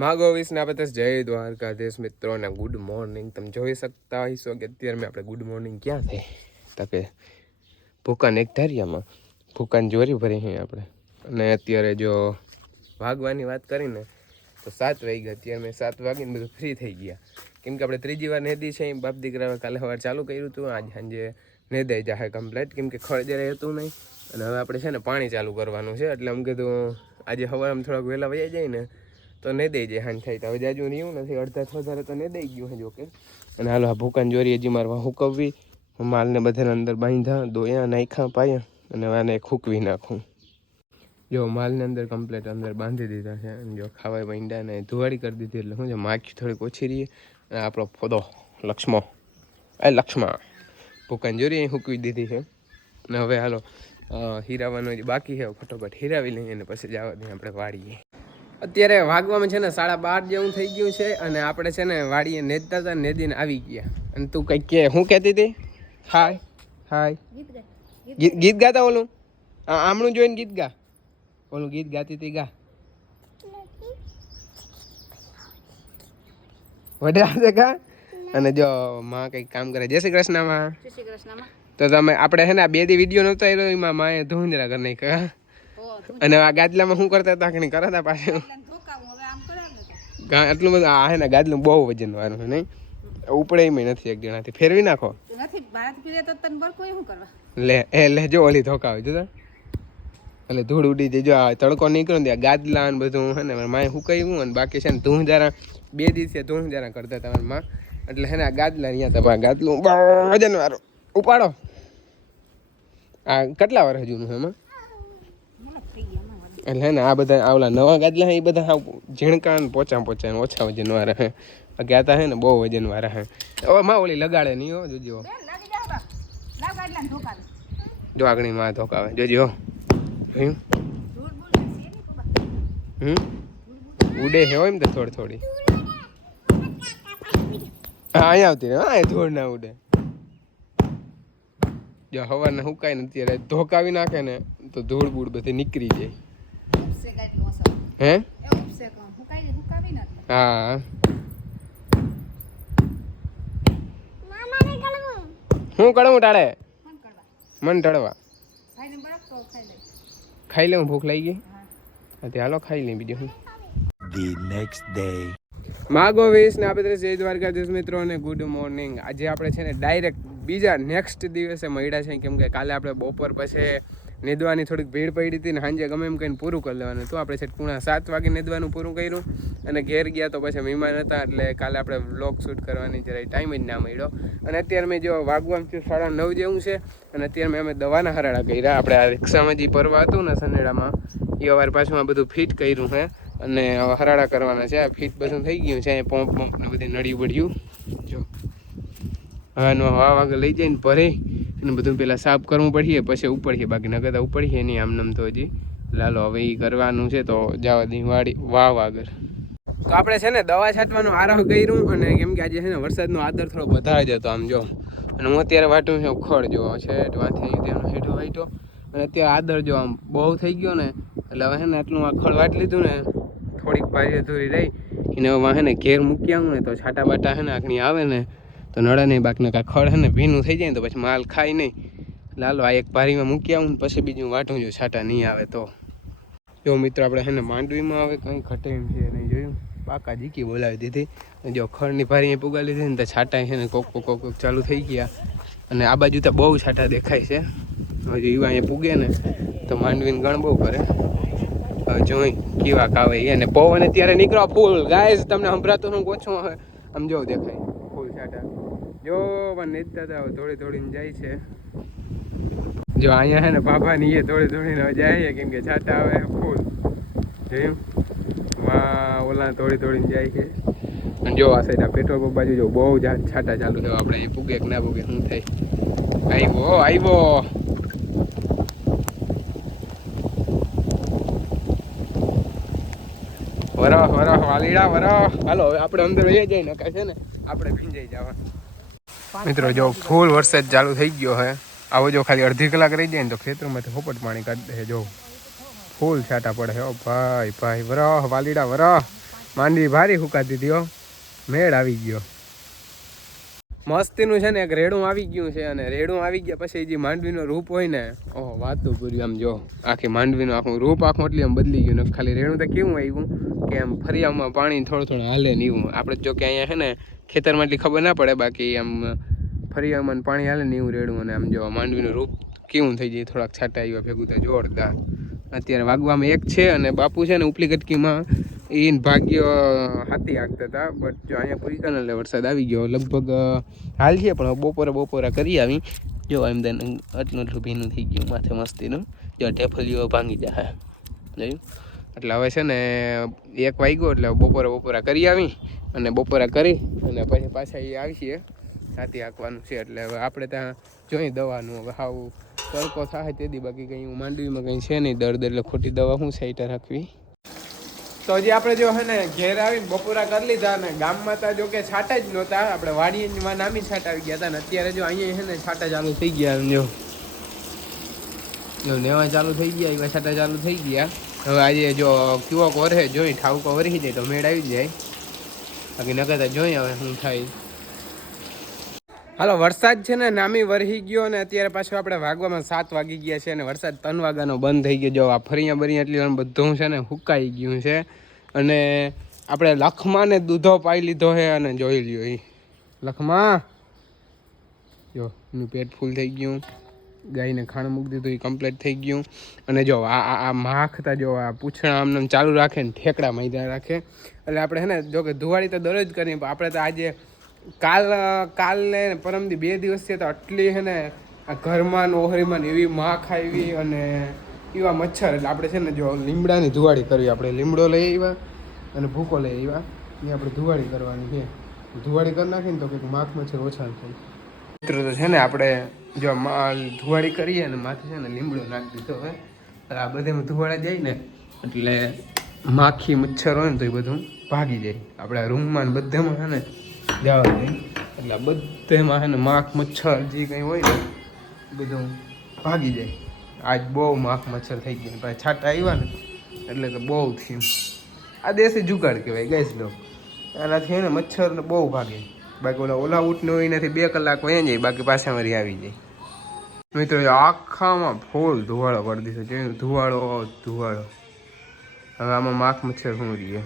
માગો વિશના આપણે જય દ્વારકાધીશ મિત્રો અને ગુડ મોર્નિંગ તમે જોઈ શકતા હશો કે અત્યારે આપણે ગુડ મોર્નિંગ ક્યાં છે તો કે ભૂકાન એક ધારિયામાં ભૂકાન જોરી ભરી છે આપણે. અને અત્યારે જો ભાગવાની વાત કરીને, તો સાત વાગી ગયા. અત્યારે મેં સાત વાગીને બધું ફ્રી થઈ ગયા. કેમ કે આપણે ત્રીજી વાર નેદી છે એમ બાપ દીકરાએ કાલે સવાર ચાલુ કર્યું હતું, આજ સાંજે નેદાઈ જાહે કમ્પ્લેટ કેમ કે ખળ જ્યારે હતું નહીં. અને હવે આપણે છે ને પાણી ચાલુ કરવાનું છે, એટલે એમ કીધું આજે સવારમાં થોડાક વહેલા વયા જાય ને તો નહીં દઈ જાય હાન થાય. તો હવે જાજુ એવું નથી. અડધા વધારે તો નહીં દઈ ગયું છે જોકે. અને હાલો આ ભૂકાન જોરી હજી મારવા હુકવવી માલને બધાને અંદર બાંધ્યા દોયા નાખ્યા, પાયા અને હવે આને ખૂકવી નાખું. જો માલને અંદર કમ્પ્લેટ અંદર બાંધી દીધા છે. જો ખાવાય બાંધ્યા ને ધુવાડી કરી દીધી એટલે શું છે માખી થોડીક ઓછી રહીએ અને આપણો ફોદો, લક્ષ્મો. એ લક્ષ્મા. ભૂકાન જોરી અહીં હૂકવી દીધી છે. અને હવે હાલો હીરાવાનો જે બાકી છે. ફટોફટ હીરાવી લઈએ અને પછી જવા દઈએ. આપણે વાળીએ. અત્યારે વાગવામાં છે ને સાડા બાર જેવું થઈ ગયું છે અને આપણે છે ને વાડીએ નેદતા હતા નેદીને આવી ગયા. અને તું કંઈક કે શું કહેતી હતી? હાય હાય ગીત ગીત ગાતા ઓલું? આમણું જોઈને ગીત ગા. ઓલું ગીત ગાતી હતી ગા. વધારે હાથે ગા અને જો માં કંઈક કામ કરે. જય શ્રી કૃષ્ણ જય શ્રી કૃષ્ણમાં તો તમે આપણે છે ને આ બે દી વીડિયો નહોતો આવ્યો એમાં માએ ધૂંધરા કરી નાખ્યા. અને આ ગાદલામાં શું કરતા હતા કે કરતા પાછું? એટલે બધું આ હે ને ગાદલું બહુ વજન વાળું છે નહીં? ઉપડે એમ નથી એક જણાથી. ફેરવી નાખો. લે એ લે જો ઓલી ધોકાવે જો તો. એટલે ધૂળ ઉડી જાય જો આ તડકો નીકળ્યો ને ગાદલા ને બધું હે ને માએ કહ્યું અને બાકી છે ને ધૂં જરા બે દિવસે ધૂં જરા કરતા હતા મારા માં. એટલે હે ને આ ગાદલા અહીંયા તમારા ગાદલું બહુ વજન વાળું ઉપાડો. આ કેટલા વર્ષ જૂનું એમાં. એટલે હે ને આ બધા આવલા નવા ગાદલા હે એ બધા ઝીણકા ને પોચા પોચા ને ઓછા વજન વાળા હે. ગયા હે ને બહુ વજન વાળા હે. હવે માં ઓલી લગાડે નહીં હો જોજો. જો માં ધોકાવે જોજો. હમ? ઉડે હે હોય એમ તો થોડી થોડી. હા અહીંયા આવતી રહે. હા ધોળ ના ઉડે. જો હવાને હુકાય ને અત્યારે ધોકાવી નાખે ને. તો ધૂળ બૂળ બધી નીકળી જાય. હે એ ઉપસે કાં. હુકાઈ હુકાવી ને એટલે. હા હું કડવું ટાળે મન ટળવા ખાઈ લે. ખાઈ લઉં ભૂખ લાગી ગઈ હા. હા હાલો ખાઈ લઈ બીજું હું the next day. માગો વીસ ને આપણે જય દ્વારકાધીશ મિત્રો અને ગુડ મોર્નિંગ આજે આપણે છે ને ડાયરેક્ટ બીજા નેક્સ્ટ દિવસે મળ્યા છે કેમ કે કાલે આપણે બપોર પછી નેદવાની થોડીક ભીડ પડી હતી ને સાંજે ગમે એમ કહીને પૂરું કરી લેવાનું. હતું આપણે છે પૂણા સાત વાગે નેદવાનું પૂરું કર્યું અને ઘેર ગયા તો પછી મહેમાન હતા એટલે કાલે આપણે વ્લોગ શૂટ કરવાની જરાય ટાઈમ જ ના મળ્યો. અને અત્યારે મેં જો વાગવાનું થયું સાડા નવ જેવું છે અને અત્યારે મેં અમે દવાના હરાડા કર્યા. આપણે આ રિક્ષામાં જે પરવા હતું ને સનેડામાં, એ અવાર પાછું આ બધું ફિટ કર્યું છે અને હરાળા કરવાના છે. આ ફિટ બધું થઈ ગયું છે. અહીંયા પંપ ને બધી નડી પડ્યું જો. હવે એનો હવા વાગે લઈ જઈને ભરે. એને બધું પહેલાં સાફ કરવું પડીએ પછી ઉપડીએ બાકી નગર તો ઉપડીએ નહીં આમ નામ તો હજી. લાલો, હવે એ કરવાનું છે તો જવા દઈ વાડી, વાવ આગળ. તો આપણે છે ને દવા છાંટવાનું આરંભ કર્યું અને કેમ કે આજે છે ને વરસાદનો આદર થોડો વધારે જતો આમ જો. અને હું અત્યારે વાટું છું, ખડ જો છે વાંથી ત્યાંનો હેઠો વાઈટો અને અત્યારે આદર જો આમ બહુ થઈ ગયો ને, એટલે હવે છે ને આટલું આ ખડ વાટ લીધું ને, થોડીક ભારી અધૂરી રહી. એને હવે વાહે ને ઘેર મૂકી આવું ને તો છાટા બાટા છે ને આખણી આવે ને તો નડે નહીં, બાકીના કાંઈ ખડ ને, ભીનું થઈ જાય ને તો પછી માલ ખાય નહીં. લાલો, આ એક પારીમાં મૂકી આવું ને પછી બીજું વાટું જો, છાટા નહીં આવે તો. જો મિત્રો, આપણે છે ને માંડવીમાં હવે કંઈ ઘટે એમ છે નહીં જોયું? પાકા જીકી બોલાવી દીધી. જો ખડની ભારી પુગા લીધી ને તો છાટા છે ને કોક કોક કોક ચાલુ થઈ ગયા. અને આ બાજુ તો બહુ છાટા દેખાય છે. હજુ યુવા અહીંયા પૂગે ને, તો માંડવીને ગણ બહુ કરે. જોઈ કેવા કાવે અને પવન અત્યારે નીકળો પુલ ગાય તમને સંભળાતો હું ઓછું આમ જો દેખાય. જો, પણ નેતા હતા થોડી થોડીને જાય છે. જો અહીંયા હે ને બાબાની એ થોડી થોડીને જાય કેમ કે છાટા આવે ફૂલ. જોયું વાહ ઓલા થોડી થોડીને જાય છે. અને જો આ સાઈડ આ પેટ્રોલ પંપ બાજુ જો બહુ છાટા ચાલુ થયો આપણે એ પૂગે કે ના પૂગે શું થાય? આવ્યો આવ્યો વરહ વરો વાલીડા, વરહ. હાલો, હવે આપણે અંદર જઈએ ને છે ને, આપણે ભીંજાઈ જવા મિત્રો, જો ફૂલ વરસાદ ચાલુ થઈ ગયો હે, આવો જો ખાલી અડધી કલાક રહી જાય ને તો ખેતરોમાંથી હોપટ પાણી કાઢી દે જો. ફૂલ છાટા પડે હે ભાઈ ભાઈ, વરહ, વાલીડા, વરહ. માંડવી ભારી હુકાતી હો. મેળ આવી ગયો. મસ્તીનું છે ને, એક રેડું આવી ગયું છે અને રેડું આવી ગયા પછી જે માંડવીનો રૂપ હોય ને, ઓહો, વાતું પૂરી આમ જો. આખી માંડવીનું આખું રૂપ આખું એટલે આમ બદલી ગયું. ને ખાલી રેડું તો કેવું આવ્યું? કે આમ ફરિયામાં પાણી થોડું થોડું હાલે ને એવું. આપણે જો કે અહીંયા છે ને ખેતરમાં એટલી ખબર ના પડે, બાકી આમ ફરિયામાં ને પાણી હાલે ને એવું રેડું અને આમ જો માંડવીનું રૂપ કેવું થઈ જાય, થોડાક છાંટા આવ્યા ભેગું થાય, જોરદાર. અત્યારે વાગવામાં એક છે અને બાપુ છે ને ઉપલી કટકીમાં એ ભાગ્ય હાથી આગતા હતા બટ જો અહીંયા પૂરી એટલે વરસાદ આવી ગયો, લગભગ હાલ છે, પણ બપોરે બપોરે કરી આવી. જો એમ દેન આટલું આટલું ભીનું થઈ ગયું, માથે મસ્તીનું. જો ટેફલીઓ ભાંગી જાય. જોયું એટલે હવે છે ને એક વાગ્યો એટલે બપોરે બપોરા કરી આવી અને બપોરા કરી અને પછી પાછા એ આવીએ છાતી હાંકવાનું છે. એટલે હવે આપણે ત્યાં જોઈ દવાનું. હવે હાવ તડકો થાય તેથી બાકી કંઈ હું માંડવીમાં કંઈ છે નહીં દર્દ, એટલે ખોટી દવા હું સાઈટર રાખવી. તો હજી આપણે જો હે ને ઘેર આવીને બપોરા કરી લીધા અને ગામમાં તો જો કે છાંટા જ નહોતા. આપણે વાડીમાં નામી છાંટા આવી ગયા હતા ને અત્યારે જો અહીંયા છે ને છાટા ચાલુ થઈ ગયા જો. લેવા ચાલુ થઈ ગયા, એવા છાંટા ચાલુ થઈ ગયા. હવે આજે જો કેવો છે જોઈ ઠાવકો વરસી જાય તો મેળ આવી જાય. બાકી નકર તો જોઈ હવે શું થાય. હાલો, વરસાદ છે ને નામી વરહી ગયો અને અત્યારે પાછું આપણે વાગવામાં સાત વાગી ગયા છે અને વરસાદ ત્રણ વાગ્યાનો બંધ થઈ ગયો. જો આ ફરિયા બરિયા એટલી વાર બધું છે ને હુકાઈ ગયું છે. અને આપણે લખમાને દૂધો પાઈ લીધો છે અને જોઈ લ્યો એ લખમા. જો, એનું પેટ ફૂલ થઈ ગયું. ગાયને ખાણ મૂકી દીધું, એ કમ્પ્લીટ થઈ ગયું. અને જો, આ આ માખતા જો, આ પૂછણ આમને ચાલુ રાખે ને ઠેકડા મૈદા રાખે. એટલે આપણે છે ને, જો કે ધુવાડી તો દરરોજ કરીએ, પણ આપણે તો આજે કાલ, કાલને પરમદી બે દિવસ છે, તો આટલી છે ને, આ ઘરમાં ને ઓહરીમાં ને એવી માખ આવી અને એવા મચ્છર. એટલે આપણે છે ને, જો લીમડાની ધુવાડી કરવી, આપણે લીમડો લઈ આવ્યા અને ભૂકો લઈ આવ્યા. એ આપણે ધુવાડી કરવાની છે. ધુવાડી કરી નાખીને તો કંઈક માખ મચ્છર ઓછા થાય. મિત્રો તો છે ને આપણે જો માલ ધુવાડી કરીએ અને માથે છે ને લીમડો નાખી દીધો હવે આ બધેમાં ધુવાડા જાય ને, એટલે માખી, મચ્છર હોય ને તો એ બધું ભાગી જાય. આપણા રૂમમાં ને બધામાં છે ને જવા જાય એટલે બધેમાં છે ને માખ, મચ્છર જે કંઈ હોય ને બધું ભાગી જાય. આજ બહુ માખ, મચ્છર થઈ ગયા. પછી છાંટા આવ્યા ને, એટલે તો બહુ થયું. આ દેશી જુગાડ કહેવાય, ગેસ લો. આનાથી છે ને મચ્છર ને બહુ ભાગે. બાકી ઓલા ઓલા ઊંટને હોય એનાથી બે કલાક વહી જાય, બાકી પાછા મારી આવી જાય. મિત્રો આખામાં ફૂલ ધુવાળો કરી દીધો ધુવાળો ધુવાળો હવે આમાં માખ મચ્છર શું રહીએ?